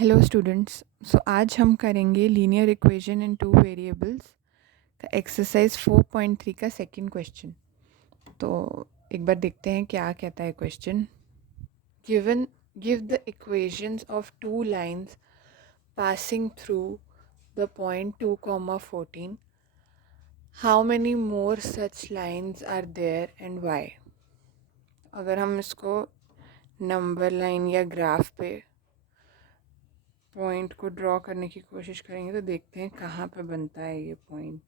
Hello students. आज हम करेंगे linear equation in two variables का एक्सरसाइज 4.3 का सेकंड क्वेश्चन। तो एक बार देखते हैं क्या कहता है question. Given give the equations of two lines passing through the point 2, 14। How many more such lines are there and why. अगर हम इसको नंबर लाइन या ग्राफ पे पॉइंट को ड्रॉ करने की कोशिश करेंगे तो देखते हैं कहाँ पे बनता है ये पॉइंट।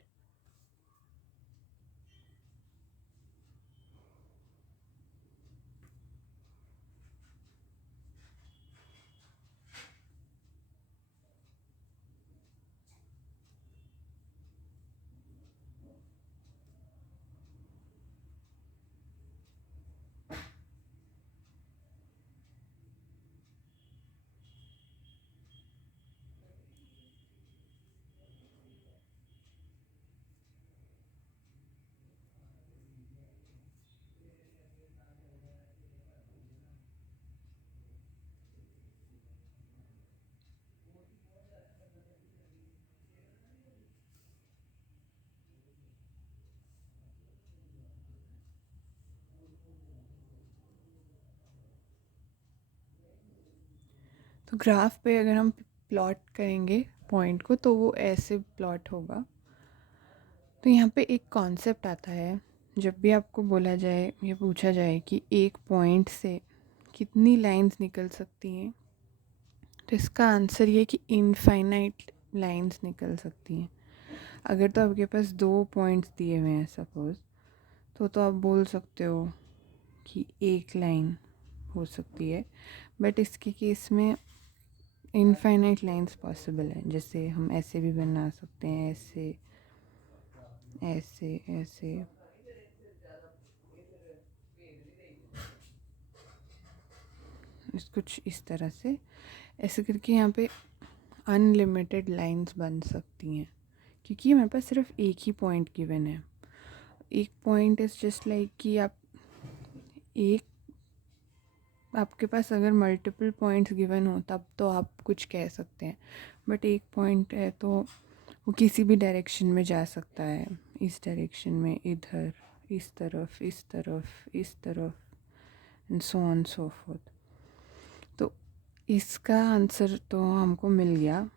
तो ग्राफ पे अगर हम प्लॉट करेंगे पॉइंट को तो वो ऐसे प्लॉट होगा। तो यहाँ पे एक कॉन्सेप्ट आता है, जब भी आपको बोला जाए या पूछा जाए कि एक पॉइंट से कितनी लाइंस निकल सकती हैं, तो इसका आंसर ये कि इनफाइनाइट लाइंस निकल सकती हैं। अगर तो आपके पास दो पॉइंट्स दिए हुए हैं सपोज़, तो आप बोल सकते हो कि एक लाइन हो सकती है। बट इसके केस में इनफाइनाइट लाइंस पॉसिबल है। जैसे हम ऐसे भी बना सकते हैं, ऐसे ऐसे ऐसे, कुछ इस तरह से ऐसे करके यहाँ पे अनलिमिटेड लाइंस बन सकती हैं, क्योंकि हमारे पास सिर्फ एक ही पॉइंट गिवन है। एक पॉइंट इज़ जस्ट लाइक कि एक आपके पास अगर मल्टीपल पॉइंट्स गिवन हो तब तो आप कुछ कह सकते हैं, बट एक पॉइंट है तो वो किसी भी डायरेक्शन में जा सकता है। इस डायरेक्शन में, इधर, इस तरफ, इस तरफ, इस तरफ, and so on so forth. तो इसका आंसर तो हमको मिल गया,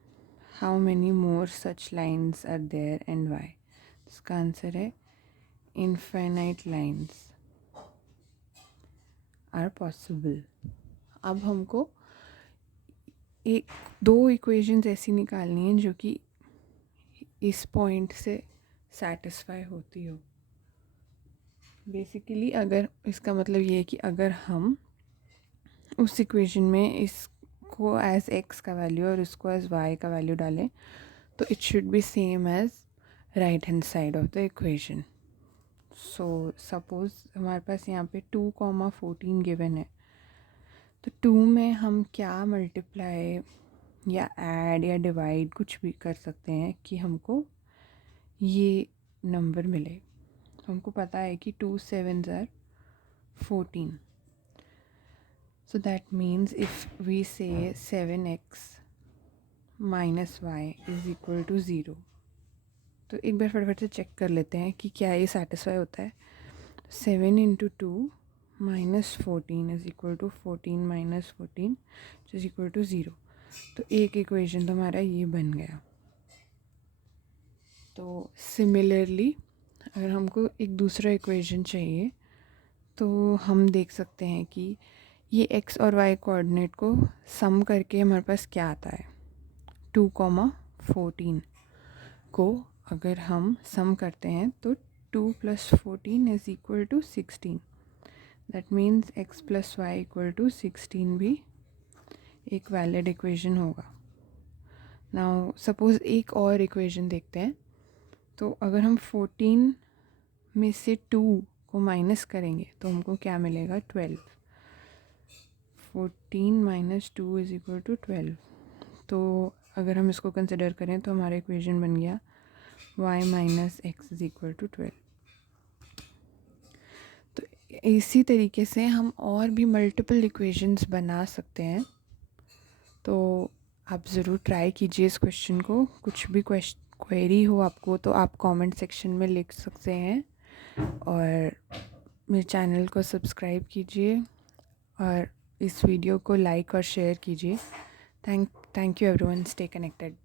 how many more such lines are there and why. इसका आंसर है इनफाइनाइट लाइन्स आर पॉसिबल। अब हमको एक दो इक्वेशंस ऐसी निकालनी है जो कि इस पॉइंट से सेटिस्फाई होती हो। बेसिकली अगर इसका मतलब ये है कि अगर हम उस इक्वेशन में इसको एज एक्स का वैल्यू और इसको एज वाई का वैल्यू डालें तो it should be same as right hand side of the equation. So suppose हमारे पास यहाँ पे 2, 14 गिवन है, तो 2 में हम क्या मल्टीप्लाई या ऐड या डिवाइड कुछ भी कर सकते हैं कि हमको ये नंबर मिले। तो हमको पता है कि 2 7s are 14. So that means if we say 7x minus y is equal to 0, तो एक बार फटाफट से चेक कर लेते हैं कि क्या ये सेटिस्फाई होता है। 7 into 2 minus 14 is equal to 14 minus 14 is equal to 0। तो एक इक्वेशन तो हमारा ये बन गया। तो सिमिलरली अगर हमको एक दूसरा इक्वेशन चाहिए तो हम देख सकते हैं कि ये x और y कोऑर्डिनेट को सम करके हमारे पास क्या आता है। 2, 14 को अगर हम सम करते हैं तो 2 + 14 is equal to 16। That means x + y equal to 16 भी एक वैलिड इक्वेशन होगा। नाउ सपोज़ एक और इक्वेशन देखते हैं। तो अगर हम 14 में से 2 को माइनस करेंगे तो हमको क्या मिलेगा, 12। 14 माइनस 2 इज इक्वल टू 12। तो अगर हम इसको कंसिडर करें तो हमारा इक्वेशन बन गया y minus x is equal to 12। तो इसी तरीके से हम और भी मल्टीपल इक्वेशंस बना सकते हैं। तो आप ज़रूर ट्राई कीजिए इस क्वेश्चन को। कुछ भी क्वेरी हो आपको तो आप कमेंट सेक्शन में लिख सकते हैं, और मेरे चैनल को सब्सक्राइब कीजिए और इस वीडियो को लाइक और शेयर कीजिए। Thank you everyone, stay connected.